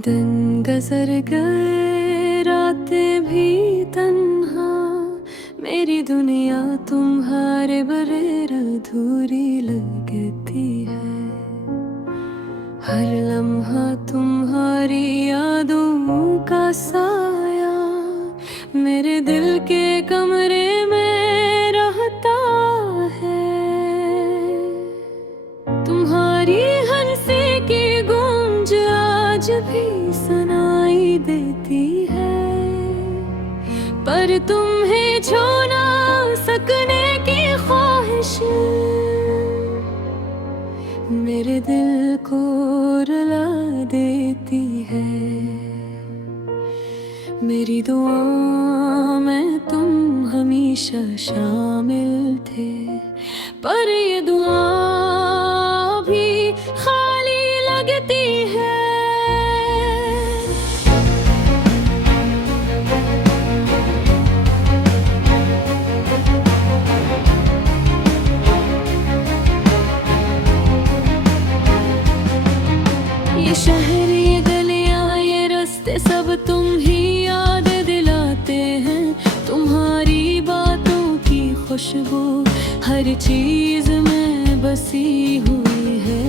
दिन गुजर गए रातें भी तन्हा, मेरी दुनिया तुम्हारे बगैर अधूरी लगती है। हर लम्हा तुम्हारी यादों का साया मेरे दिल के कमरे में रहता है। तुम्हारी हंसी की गूंज आज भी सुनाई देती है, पर तुम्हें छू ना सकने की ख्वाहिश मेरे दिल को रुला देती है। मेरी दुआ में तुम हमेशा शामिल थे, पर ये दुआ भी खाली लगती है। ये शहर, ये गलियां, ये रास्ते सब तुम ही याद दिलाते हैं। तुम्हारी बातों की खुशबू हर चीज में बसी हुई है।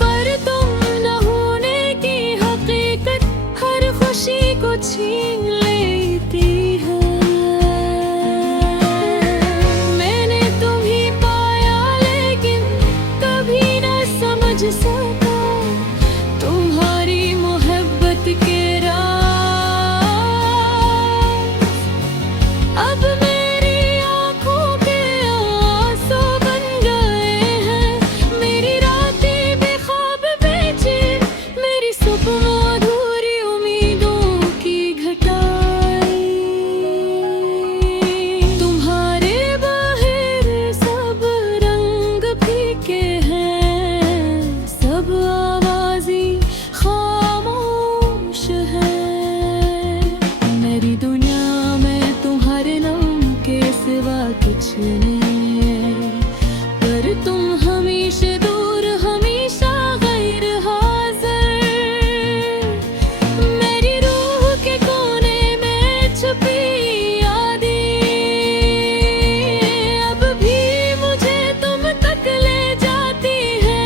पर तुम न होने की हकीकत हर खुशी को छीन लेती है। मैंने तुम्हें पाया लेकिन कभी न समझ सका तुम्हारी मोहब्बत के राज। अब मेरी आंखों के आंसू बन गए हैं, मेरी रातें बेख्वाब बेचैन, मेरी सपनों अधूरी उम्मीदों की घटाई। तुम्हारे बाहर सब रंग फीके हैं, सब आवाज़ें खामोश है। मेरी दुनिया में तुम्हारे नाम के सिवा कुछ नहीं, पर तुम हमेशा दूर, हमेशा गैर हाजिर। मेरी रूह के कोने में छुपी यादें अब भी मुझे तुम तक ले जाती हैं।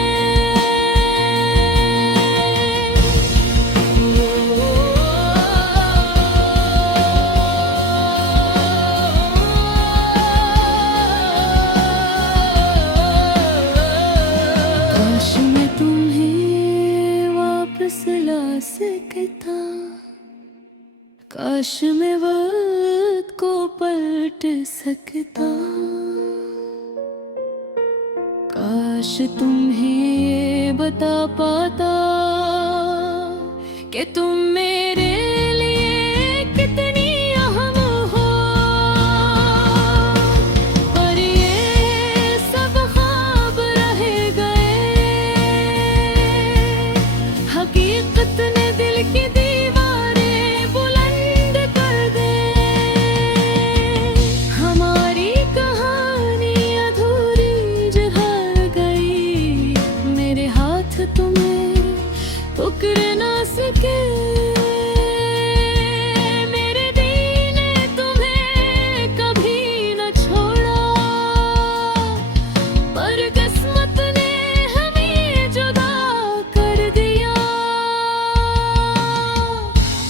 काश मैं तुम्हें वापस ला सकता, काश मैं वक्त को पलट सकता। काश तुम्हें ये बता पाता कि तुम मेरे लिए कितनी अहम हो। पर ये सब ख्वाब रह गए, हकीकत ने दिल की दीवारें बुलंद कर दे। हमारी कहानी अधूरी रह गई, मेरे हाथ तुम्हें पकड़ ना सके। मेरे दिल ने तुम्हें कभी न छोड़ा, पर किस्मत ने हमें जुदा कर दिया।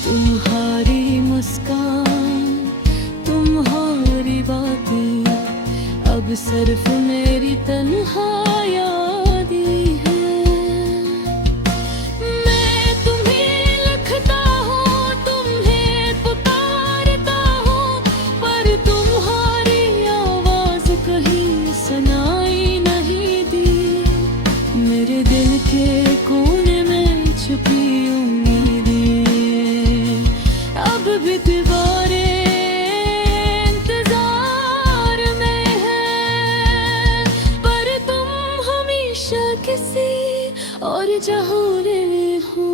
तुम्हारी मुस्कान, तुम्हारी बातें अब सिर्फ मेरी तन्हा यादें हैं। मैं तुम्हें लिखता हूँ, तुम्हें पुकारता हूँ, पर तुम्हारी आवाज कहीं सुनाई नहीं दी। मेरे दिल के कोने में छुपी उम्मीदें अब भी दीवारें इंतजार में है, पर तुम हमेशा किसी और जहां में हो।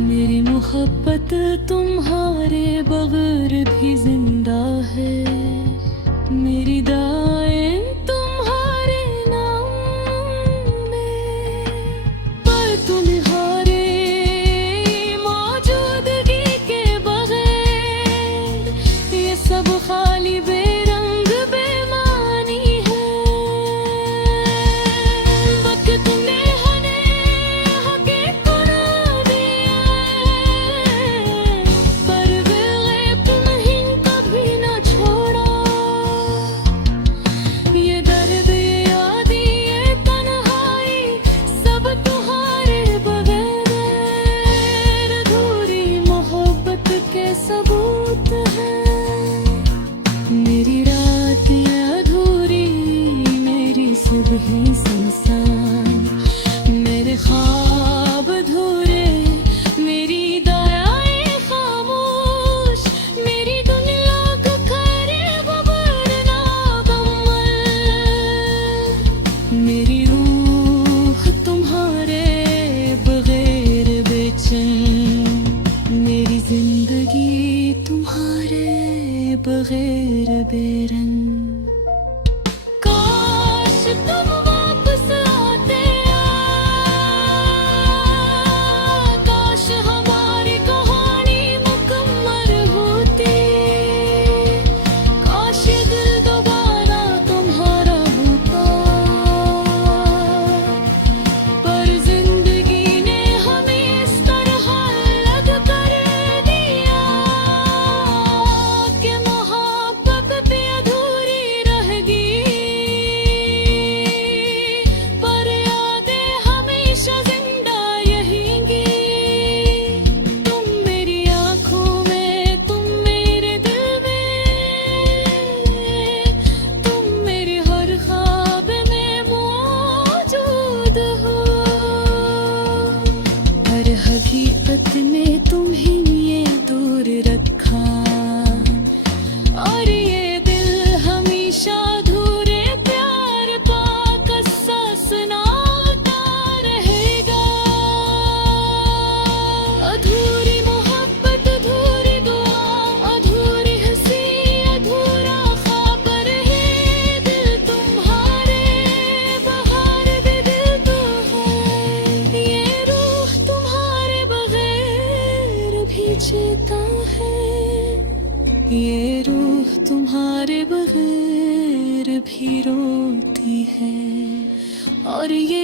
मेरी मोहब्बत तुम्हारे बगैर भी जिंदा है, मेरी दाएं तुम्हारे नाम में। मोहब्बत ने तुम्हें ये दूर रखा, और ये दिल हमेशा अधूरे प्यार पाक सुनाता रहेगा। अधूरी मोहब्बत, अधूरी दुआ, अधूरी हंसी, अधूरा ख्वाब रहे दिल तुम्हारे, बहार भी दिल तो है। ये रूह तुम्हारे बगैर भी जीता है, ये रूह तुम्हारे बगैर भी रोती है, और ये